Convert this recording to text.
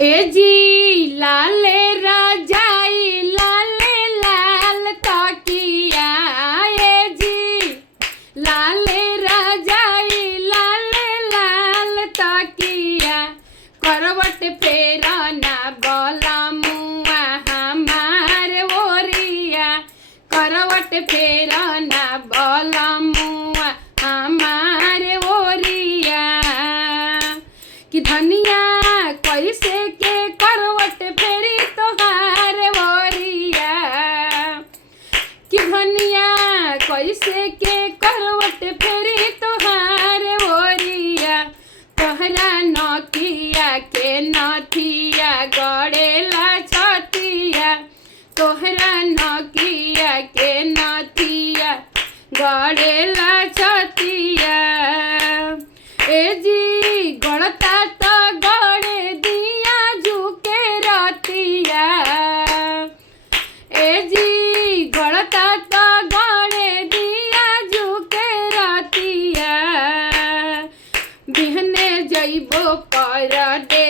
ए जी लाले राजाई लाले लाल तकिया। ए जी लाले राजाई लाले लाल तकिया। करवट फेरना बोला मुआ हमार ओरिया। करवट फेरना बोला मुआ हमार ओरिया। कि धनिया कैसे के करवट फेरी तोहार ओरिया। कि धनिया कैसे के करवट फेरी तोहार ओरिया। तोहरा नथिया के नथिया गड़ेला छतिया। तोहरा नकिया के नथिया गड़ेला छतिया। ए जी गड़ता तो गड़े दिया झुके रतिया। ए जी गड़ता तो गड़े दिया झुके रतिया। बिहने जइबो पर दे